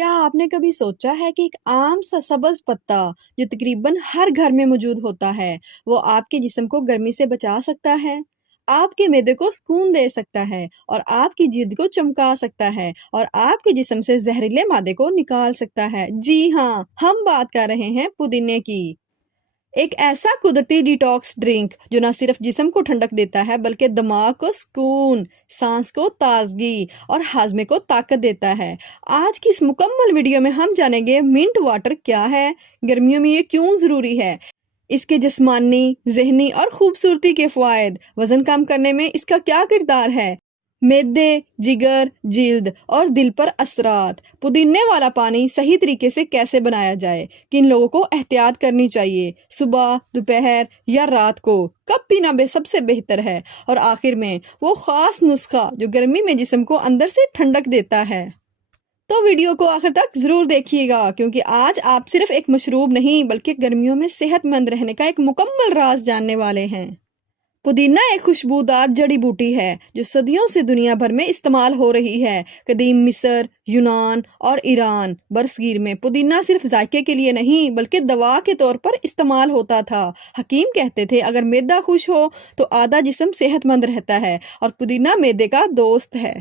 کیا آپ نے کبھی سوچا ہے کہ ایک عام سا سبز پتا جو تقریباً ہر گھر میں موجود ہوتا ہے وہ آپ کے جسم کو گرمی سے بچا سکتا ہے، آپ کے معدے کو سکون دے سکتا ہے اور آپ کی جلد کو چمکا سکتا ہے اور آپ کے جسم سے زہریلے مادے کو نکال سکتا ہے؟ جی ہاں، ہم بات کر رہے ہیں پودینے کی۔ ایک ایسا قدرتی ڈیٹاکس ڈرنک جو نہ صرف جسم کو ٹھنڈک دیتا ہے بلکہ دماغ کو سکون، سانس کو تازگی اور ہاضمے کو طاقت دیتا ہے۔ آج کی اس مکمل ویڈیو میں ہم جانیں گے منٹ واٹر کیا ہے، گرمیوں میں یہ کیوں ضروری ہے، اس کے جسمانی، ذہنی اور خوبصورتی کے فوائد، وزن کم کرنے میں اس کا کیا کردار ہے، معدے، جگر، جلد اور دل پر اثرات، پودینے والا پانی صحیح طریقے سے کیسے بنایا جائے، کن لوگوں کو احتیاط کرنی چاہیے، صبح، دوپہر یا رات کو کب پینا سب سے بہتر ہے، اور آخر میں وہ خاص نسخہ جو گرمی میں جسم کو اندر سے ٹھنڈک دیتا ہے۔ تو ویڈیو کو آخر تک ضرور دیکھیے گا کیونکہ آج آپ صرف ایک مشروب نہیں بلکہ گرمیوں میں صحت مند رہنے کا ایک مکمل راز جاننے والے ہیں۔ پودینہ ایک خوشبودار جڑی بوٹی ہے جو صدیوں سے دنیا بھر میں استعمال ہو رہی ہے۔ قدیم مصر، یونان اور ایران برصغیر میں پودینہ صرف ذائقے کے لیے نہیں بلکہ دوا کے طور پر استعمال ہوتا تھا۔ حکیم کہتے تھے اگر معدہ خوش ہو تو آدھا جسم صحت مند رہتا ہے اور پودینہ معدے کا دوست ہے۔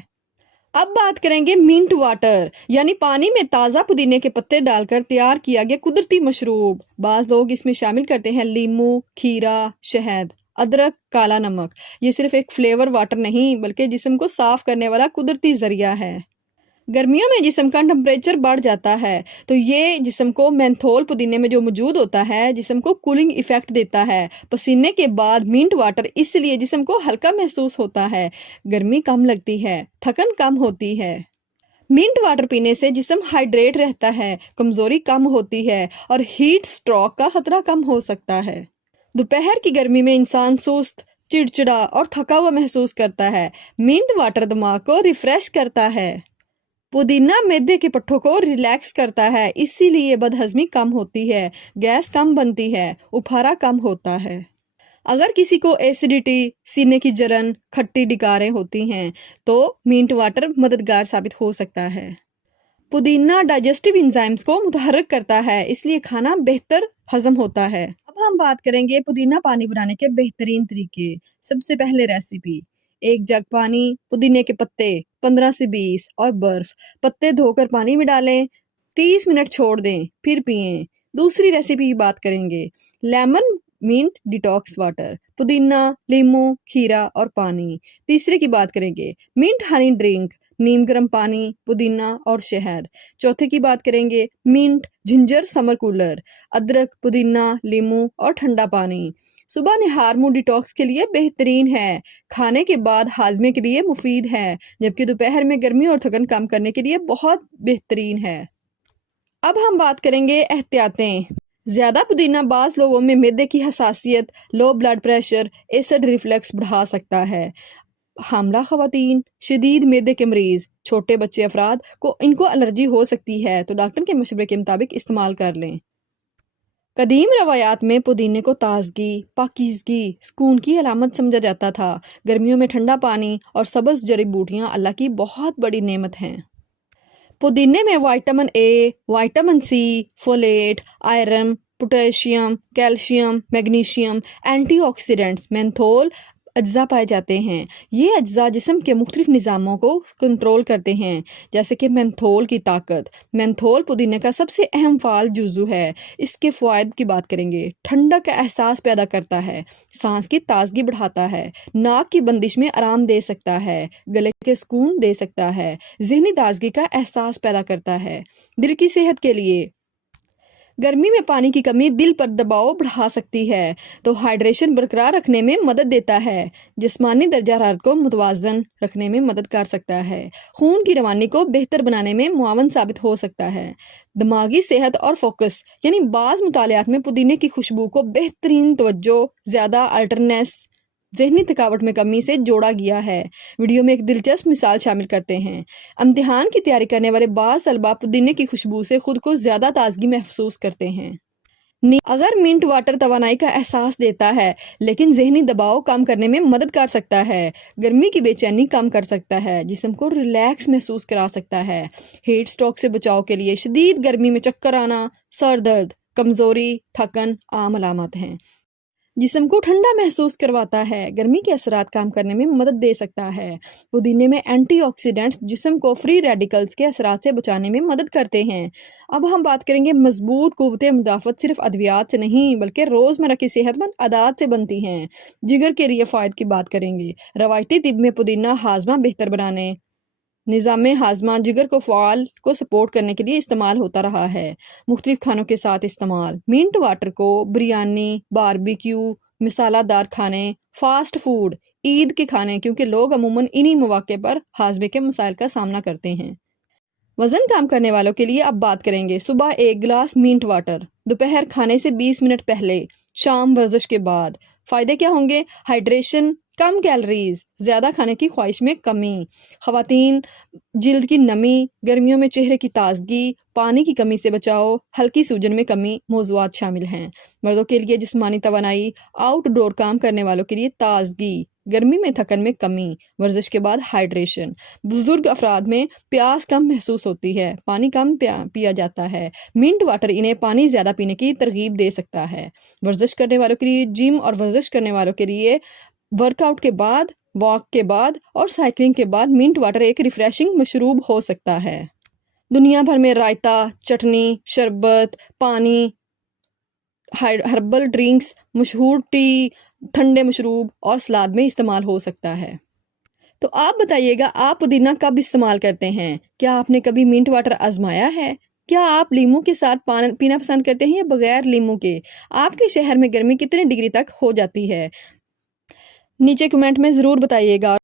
اب بات کریں گے منٹ واٹر یعنی پانی میں تازہ پودینے کے پتے ڈال کر تیار کیا گیا قدرتی مشروب۔ بعض لوگ اس میں شامل کرتے ہیں لیمو، کھیرا، شہد، ادرک، کالا نمک۔ یہ صرف ایک فلیور واٹر نہیں بلکہ جسم کو صاف کرنے والا قدرتی ذریعہ ہے۔ گرمیوں میں جسم کا ٹمپریچر بڑھ جاتا ہے تو یہ جسم کو مینتھول پودینے میں جو موجود ہوتا ہے جسم کو کولنگ ایفیکٹ دیتا ہے۔ پسینے کے بعد منٹ واٹر اس لیے جسم کو ہلکا محسوس ہوتا ہے، گرمی کم لگتی ہے، تھکن کم ہوتی ہے۔ منٹ واٹر پینے سے جسم ہائیڈریٹ رہتا ہے، کمزوری کم ہوتی ہے اور ہیٹ سٹروک کا خطرہ کم ہو سکتا ہے۔ دوپہر کی گرمی میں انسان سست، چڑچڑا اور تھکا ہوا محسوس کرتا ہے۔ منٹ واٹر دماغ کو ریفریش کرتا ہے۔ پودینہ معدے کے پٹھوں کو ریلیکس کرتا ہے، اسی لیے بدہضمی کم ہوتی ہے، گیس کم بنتی ہے، اپھارا کم ہوتا ہے۔ اگر کسی کو ایسیڈیٹی، سینے کی جلن، کھٹی ڈکاریں ہوتی ہیں تو منٹ واٹر مددگار ثابت ہو سکتا ہے۔ پودینہ ڈائجسٹیو انزائمز کو متحرک کرتا ہے، اس لیے کھانا بہتر ہضم ہوتا ہے۔ اب ہم بات کریں گے پودینہ پانی بنانے کے بہترین طریقے۔ سب سے پہلے ریسیپی، ایک جگ پانی، پودینے کے پتے 15 سے 20 اور برف، پتے دھو کر پانی میں ڈالیں، 30 منٹ چھوڑ دیں، پھر پئیں۔ دوسری ریسیپی کی بات کریں گے، لیمن منٹ ڈیٹاکس واٹر، پودینہ، لیمو، کھیرا اور پانی۔ تیسرے کی بات کریں گے، منٹ ہنی ڈرنک، نیم گرم پانی، پودینہ اور شہد۔ چوتھے کی بات کریں گے، منٹ جنجر سمر کولر، ادرک، پودینہ، لیمو اور ٹھنڈا پانی۔ صبح نہار منہ ڈیٹاکس کے لیے بہترین ہے، کھانے کے بعد ہاضمے کے لیے مفید ہے، جبکہ دوپہر میں گرمی اور تھکن کم کرنے کے لیے بہت بہترین ہے۔ اب ہم بات کریں گے احتیاطیں۔ زیادہ پودینہ بعض لوگوں میں معدے کی حساسیت، لو بلڈ پریشر، ایسڈ ریفلکس بڑھا سکتا ہے۔ حاملہ خواتین، شدید معدے کے مریض، چھوٹے بچے افراد کو ان کو الرجی ہو سکتی ہے تو ڈاکٹر کے مشورے کے مطابق استعمال کر لیں۔ قدیم روایات میں پودینے کو تازگی، پاکیزگی، سکون کی علامت سمجھا جاتا تھا۔ گرمیوں میں ٹھنڈا پانی اور سبز جڑی بوٹیاں اللہ کی بہت بڑی نعمت ہیں۔ پودینے میں vitamin A, vitamin C, folate, iron, potassium, calcium, magnesium, antioxidants, menthol اجزاء پائے جاتے ہیں۔ یہ اجزاء جسم کے مختلف نظاموں کو کنٹرول کرتے ہیں، جیسے کہ مینتھول کی طاقت۔ مینتھول پودینے کا سب سے اہم فعال جزو ہے۔ اس کے فوائد کی بات کریں گے، ٹھنڈک کا احساس پیدا کرتا ہے، سانس کی تازگی بڑھاتا ہے، ناک کی بندش میں آرام دے سکتا ہے، گلے کے سکون دے سکتا ہے، ذہنی تازگی کا احساس پیدا کرتا ہے۔ دل کی صحت کے لیے، گرمی میں پانی کی کمی دل پر دباؤ بڑھا سکتی ہے تو ہائیڈریشن برقرار رکھنے میں مدد دیتا ہے۔ جسمانی درجہ حرارت کو متوازن رکھنے میں مدد کر سکتا ہے، خون کی روانی کو بہتر بنانے میں معاون ثابت ہو سکتا ہے۔ دماغی صحت اور فوکس، یعنی بعض مطالعات میں پودینے کی خوشبو کو بہترین توجہ، زیادہ الرٹنیس، ذہنی تھکاوٹ میں کمی سے جوڑا گیا ہے۔ ویڈیو میں ایک دلچسپ مثال شامل کرتے ہیں۔ امتحان کی تیاری کرنے والے بعض طلباء پودینے کی خوشبو سے خود کو زیادہ تازگی محسوس کرتے ہیں۔ اگر منٹ واٹر توانائی کا احساس دیتا ہے لیکن ذہنی دباؤ کم کرنے میں مدد کر سکتا ہے، گرمی کی بے چینی کم کر سکتا ہے، جسم کو ریلیکس محسوس کرا سکتا ہے۔ ہیٹ سٹروک سے بچاؤ کے لیے شدید گرمی میں چکر آنا، سر درد، کمزوری، تھکن عام علامات ہیں۔ جسم کو ٹھنڈا محسوس کرواتا ہے، گرمی کے اثرات کم کرنے میں مدد دے سکتا ہے۔ پودینے میں اینٹی آکسیڈنٹس جسم کو فری ریڈیکلز کے اثرات سے بچانے میں مدد کرتے ہیں۔ اب ہم بات کریں گے مضبوط قوت مدافعت صرف ادویات سے نہیں بلکہ روزمرہ کی صحت مند عادات سے بنتی ہیں۔ جگر کے لیے فوائد کی بات کریں گے۔ روایتی طب میں پودینہ ہاضمہ بہتر بنانے، نظام ہاضمہ، جگر کو فعال کو سپورٹ کرنے کے لیے استعمال ہوتا رہا ہے۔ مختلف کھانوں کے ساتھ استعمال، منٹ واٹر کو بریانی، باربیکیو، مسالہ دار کھانے، فاسٹ فوڈ، عید کے کھانے، کیونکہ لوگ عموماً انہی مواقع پر ہاضمے کے مسائل کا سامنا کرتے ہیں۔ وزن کم کرنے والوں کے لیے اب بات کریں گے۔ صبح 1 گلاس منٹ واٹر، دوپہر کھانے سے 20 منٹ پہلے، شام ورزش کے بعد۔ فائدے کیا ہوں گے؟ ہائیڈریشن، کم کیلریز، زیادہ کھانے کی خواہش میں کمی۔ خواتین، جلد کی نمی، گرمیوں میں چہرے کی تازگی، پانی کی کمی سے بچاؤ، ہلکی سوجن میں کمی موضوعات شامل ہیں۔ مردوں کے لیے جسمانی توانائی، آؤٹ ڈور کام کرنے والوں کے لیے تازگی، گرمی میں تھکن میں کمی، ورزش کے بعد ہائیڈریشن۔ بزرگ افراد میں پیاس کم محسوس ہوتی ہے، پانی کم پیا جاتا ہے، منٹ واٹر انہیں پانی زیادہ پینے کی ترغیب دے سکتا ہے۔ ورزش کرنے والوں کے لیے جم اور ورزش کرنے والوں کے لیے ورک آؤٹ کے بعد، واک کے بعد اور سائیکلنگ کے بعد منٹ واٹر ایک ریفریشنگ مشروب ہو سکتا ہے۔ دنیا بھر میں رائتا، چٹنی، شربت، پانی، ہربل ڈرنکس، مشہور ٹی، ٹھنڈے مشروب اور سلاد میں استعمال ہو سکتا ہے۔ تو آپ بتائیے گا، آپ پودینہ کب استعمال کرتے ہیں؟ کیا آپ نے کبھی منٹ واٹر آزمایا ہے؟ کیا آپ لیموں کے ساتھ پینا پسند کرتے ہیں یا بغیر لیموں کے؟ آپ کے شہر میں گرمی کتنے ڈگری تک ہو جاتی ہے؟ نیچے کمنٹ میں ضرور بتائیے گا۔